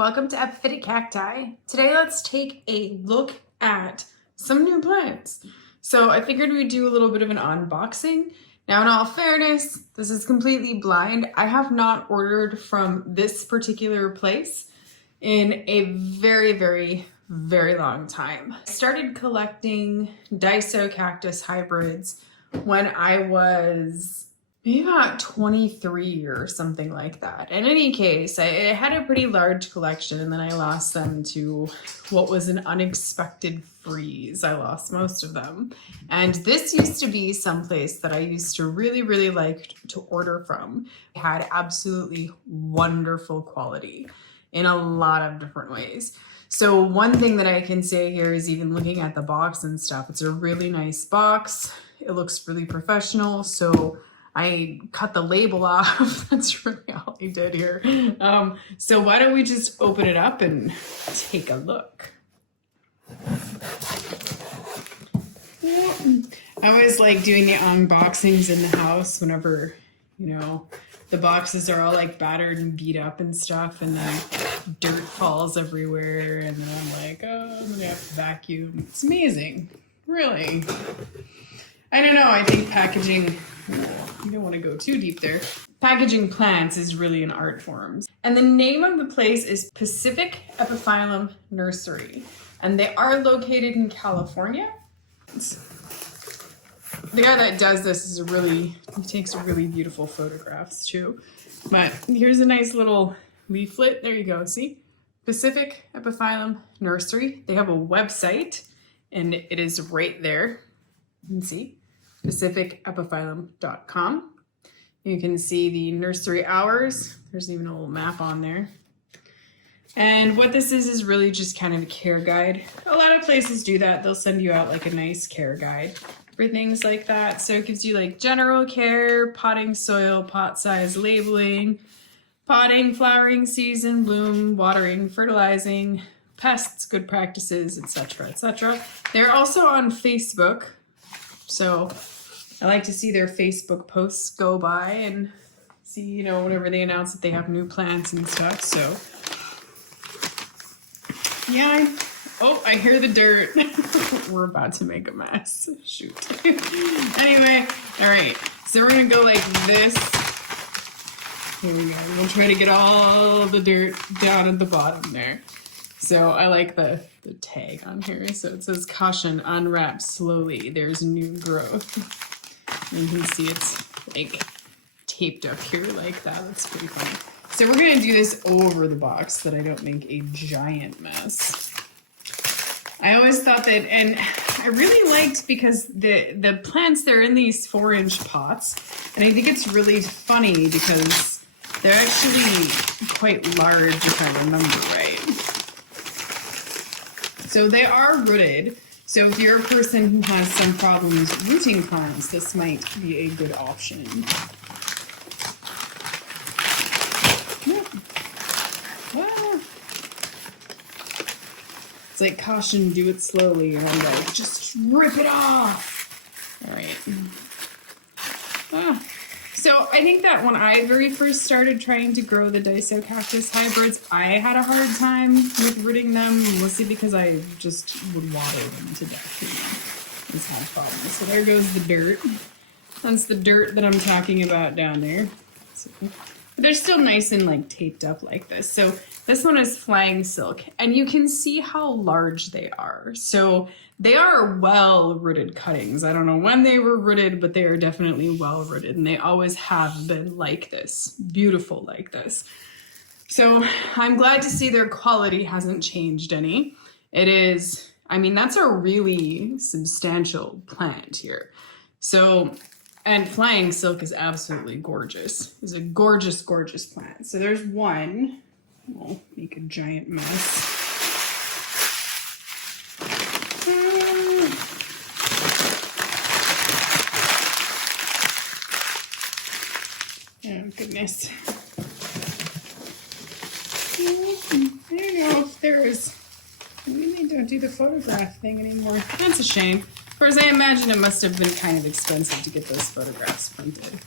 welcome to Epiphytic Cacti. Today let's take a look at some new plants. So I figured we'd do a little bit of an unboxing. Now in all fairness, this is completely blind. I have not ordered from this particular place in a very long time. I started collecting Daiso cactus hybrids when I was maybe about 23 or something like that. In any case, I had a pretty large collection and then I lost them to what was an unexpected freeze. I lost most of them. And this used to be someplace that I used to really like to order from. It had absolutely wonderful quality in a lot of different ways. So one thing that I can say here is, even looking at the box and stuff, it's a really nice box. It looks really professional. So I cut the label off. That's really all I did here. So why don't we just open it up and take a look. I always like doing the unboxings in the house whenever, you know, the boxes are all like battered and beat up and stuff, and then dirt falls everywhere, and then I'm like, oh, I'm gonna have to vacuum. It's amazing, really. I don't know, I think packaging, you don't want to go too deep there. Packaging plants is really an art form. And the name of the place is Epiphyllum Nursery. And they are located in California. The guy that does this is he takes really beautiful photographs too. But here's a nice little leaflet. There you go, see? Epiphyllum Nursery. They have a website and it is right there. You can see. pacificepiphyllum.com. You can see the nursery hours. There's even a little map on there. And what this is really just kind of a care guide. A lot of places do that. They'll send you out like a nice care guide for things like that. So it gives you like general care, potting soil, pot size, labeling, potting, flowering season, bloom, watering, fertilizing, pests, good practices, etc., etc. They're also on Facebook. So I like to see their Facebook posts go by and see, you know, whenever they announce that they have new plants and stuff. So yeah, I hear the dirt. We're about to make a mess. Shoot. Anyway, all right. So we're gonna go like this. Here we go. We'll try to get all the dirt down at the bottom there. So I like the tag on here. So it says, caution, unwrap slowly. There's new growth. And you can see it's like taped up here like that. That's pretty funny. So we're gonna do this over the box so that I don't make a giant mess. I always thought that, and I really liked, because the plants, they're in these 4-inch pots. And I think it's really funny because they're actually quite large, if I remember right. So they are rooted. So if you're a person who has some problems rooting plants, this might be a good option. It's like, caution, do it slowly. And I'm like, just rip it off. All right. So I think that when I very first started trying to grow the Daiso cactus hybrids, I had a hard time with rooting them, mostly because I just would water them to death. You know? It's had problems. So there goes the dirt. That's the dirt that I'm talking about down there. So, but they're still nice and like taped up like this. So this one is flying silk, and you can see how large they are. So they are well-rooted cuttings. I don't know when they were rooted, but they are definitely well-rooted, and they always have been like this, beautiful like this. So I'm glad to see their quality hasn't changed any. It is, I mean, that's a really substantial plant here. So, and flying silk is absolutely gorgeous. It's a gorgeous plant. So there's one. I'll make a giant mess. Oh, goodness. I don't know if there's... Maybe they don't do the photograph thing anymore. That's a shame. Of course, I imagine it must have been kind of expensive to get those photographs printed.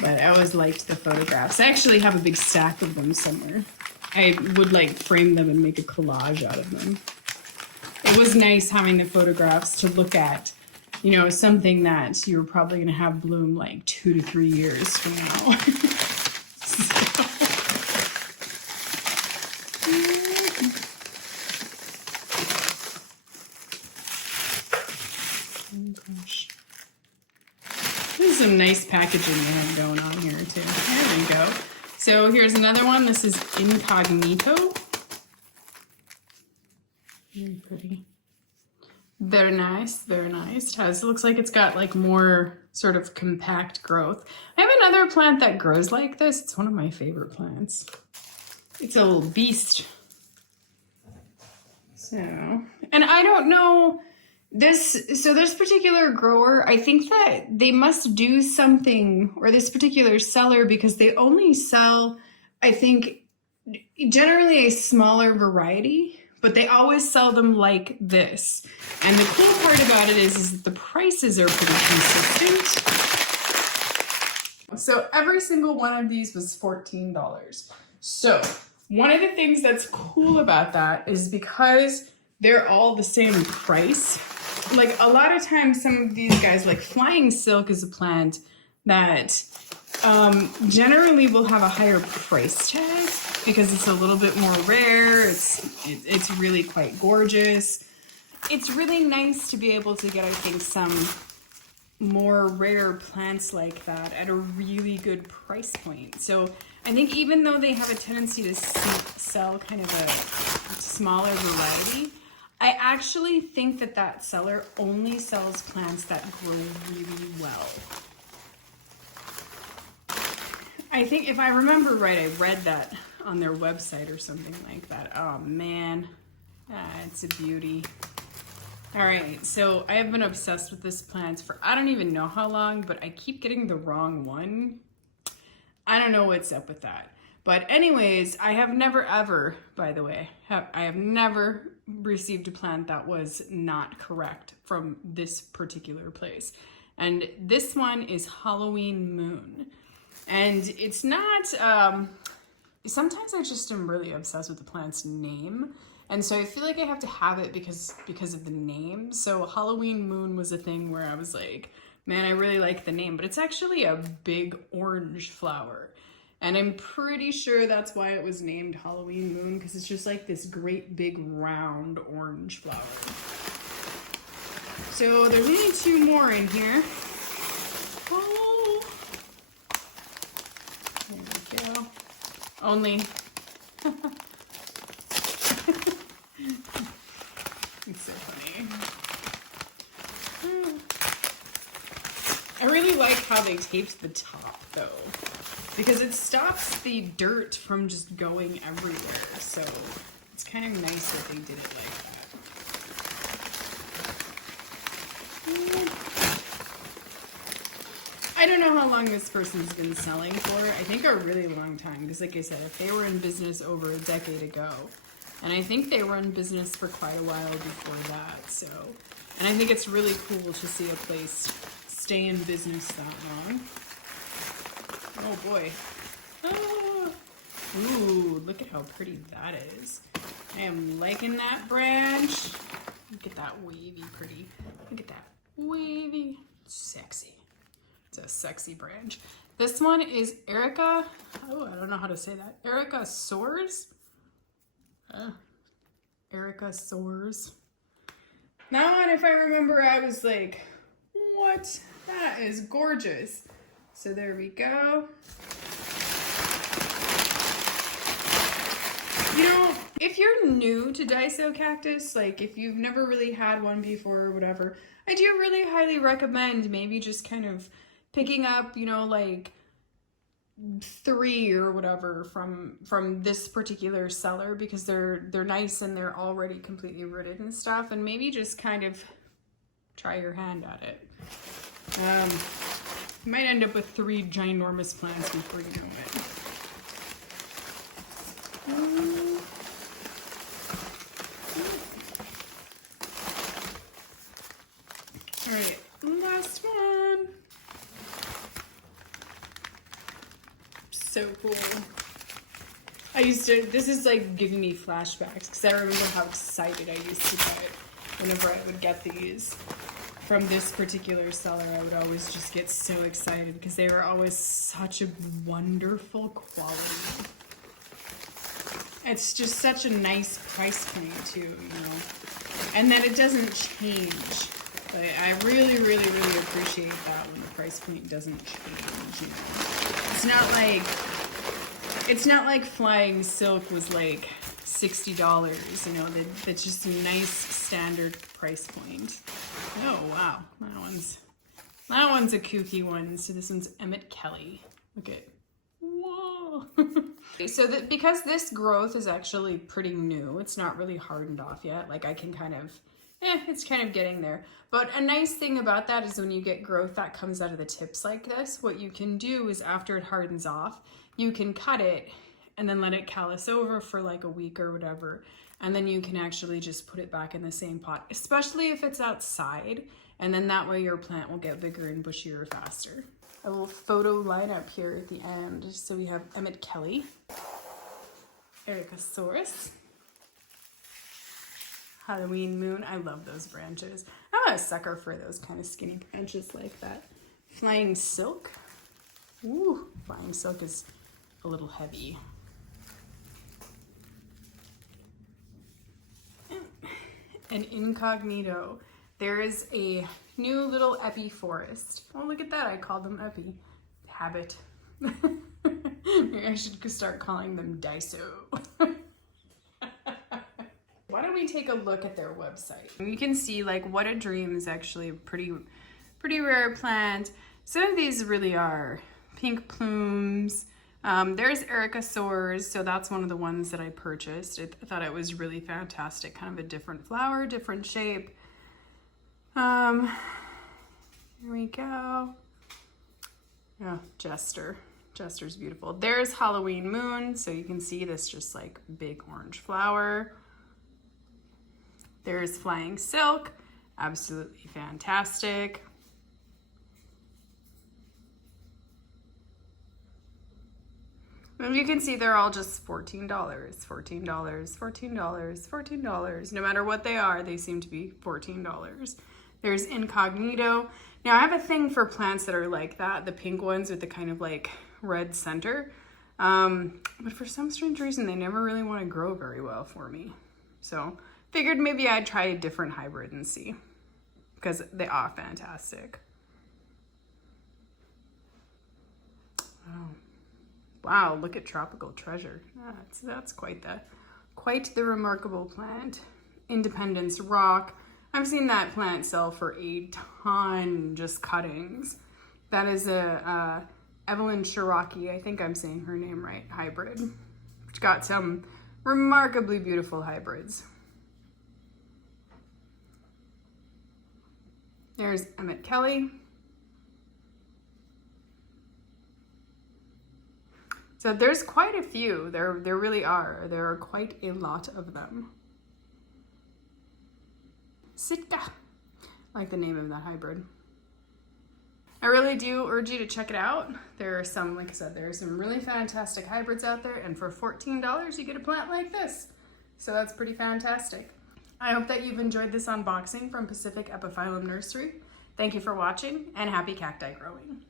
But I always liked the photographs. I actually have a big stack of them somewhere. I would like frame them and make a collage out of them. It was nice having the photographs to look at, you know, something that you're probably going to have bloom like 2 to 3 years from now. Oh gosh. There's some nice packaging they have going on here too. There we go. So here's another one. This is Incognito. Very pretty. Very nice, very nice. It looks like it's got like more sort of compact growth. I have another plant that grows like this. It's one of my favorite plants. It's a little beast. So, and I don't know this particular grower, I think that they must do something, or this particular seller, because they only sell, I think, generally a smaller variety, but they always sell them like this. And the cool part about it is that the prices are pretty consistent. So every single one of these was $14. So one of the things that's cool about that is because they're all the same price. Like a lot of times some of these guys, like Flying Silk is a plant that generally will have a higher price tag because it's a little bit more rare. It's really quite gorgeous. It's really nice to be able to get, I think, some more rare plants like that at a really good price point. So I think even though they have a tendency to sell kind of a smaller variety, I actually think that that seller only sells plants that grow really well. I think if I remember right, I read that on their website or something like that. Oh man, it's a beauty. All right, so I have been obsessed with this plant for I don't even know how long, but I keep getting the wrong one. I don't know what's up with that. But anyways, I have never ever, by the way, I have never received a plant that was not correct from this particular place. And this one is Halloween Moon. And it's not, sometimes I just am really obsessed with the plant's name. And so I feel like I have to have it because of the name. So Halloween Moon was a thing where I was like, man, I really like the name, but it's actually a big orange flower. And I'm pretty sure that's why it was named Halloween Moon, because it's just like this great big round orange flower. So there's only 2 more in here. Oh. There we go. Only. It's so funny. I really like how they taped the top though, because it stops the dirt from just going everywhere. So it's kind of nice that they did it like that. I don't know how long this person's been selling for. I think a really long time, because like I said, if they were in business over a decade ago, and I think they run business for quite a while before that. So, and I think it's really cool to see a place stay in business that long. Oh boy. Ah. Ooh, look at how pretty that is. I am liking that branch. Look at that wavy pretty. Look at that wavy. Sexy. It's a sexy branch. This one is Erica. Oh, I don't know how to say that. Erica Soars. Erica Soars. That one, if I remember, I was like, what? That is gorgeous. So there we go. You know, if you're new to Daiso cactus, like if you've never really had one before or whatever, I do really highly recommend maybe just kind of picking up, you know, like 3 or whatever from this particular seller, because they're nice and they're already completely rooted and stuff, and maybe just kind of try your hand at it. You might end up with 3 ginormous plants before you know it. All right, last one. So cool. This is like giving me flashbacks because I remember how excited I used to get whenever I would get these from this particular seller. I would always just get so excited because they were always such a wonderful quality. It's just such a nice price point too, you know, and that it doesn't change. But I really, really, really appreciate that when the price point doesn't change, you know. It's not like Flying Silk was like $60, you know, that's just a nice standard price point. Oh wow, that one's a kooky one. So this one's Emmet Kelly. Look at, whoa. So that because this growth is actually pretty new, it's not really hardened off yet. Like I can kind of, it's kind of getting there. But a nice thing about that is when you get growth that comes out of the tips like this, what you can do is after it hardens off, you can cut it and then let it callus over for like a week or whatever. And then you can actually just put it back in the same pot, especially if it's outside. And then that way your plant will get bigger and bushier faster. A little photo lineup here at the end. So we have Emmet Kelly, Ericosaurus, Halloween Moon. I love those branches. I'm a sucker for those kind of skinny branches like that. Flying Silk. Ooh, Flying Silk is a little heavy. And Incognito. There is a new little Epi forest. Oh, look at that. I called them Epi. Habit. Maybe I should start calling them Daiso. Why don't we take a look at their website? You can see like What a Dream is actually a pretty rare plant. Some of these really are pink plumes. There's Ericosaurus, so that's one of the ones that I purchased. I thought it was really fantastic, kind of a different flower, different shape. Here we go. Oh, Jester. Jester's beautiful. There's Halloween Moon, so you can see this just like big orange flower. There's Flying Silk, absolutely fantastic. And you can see they're all just $14, $14, $14, $14. No matter what they are, they seem to be $14. There's Incognito. Now I have a thing for plants that are like that, the pink ones with the kind of like red center. But for some strange reason, they never really want to grow very well for me. So figured maybe I'd try a different hybrid and see, because they are fantastic. Oh. Wow, look at Tropical Treasure. That's quite the remarkable plant. Independence Rock. I've seen that plant sell for a ton, just cuttings. That is a Evelyn Cherokee, I think I'm saying her name right, hybrid. Which got some remarkably beautiful hybrids. There's Emmet Kelly. So there's quite a few. There really are. There are quite a lot of them. Sitka. I like the name of that hybrid. I really do urge you to check it out. There are some, like I said, there are some really fantastic hybrids out there, and for $14 you get a plant like this. So that's pretty fantastic. I hope that you've enjoyed this unboxing from Pacific Epiphyllum Nursery. Thank you for watching, and happy cacti growing.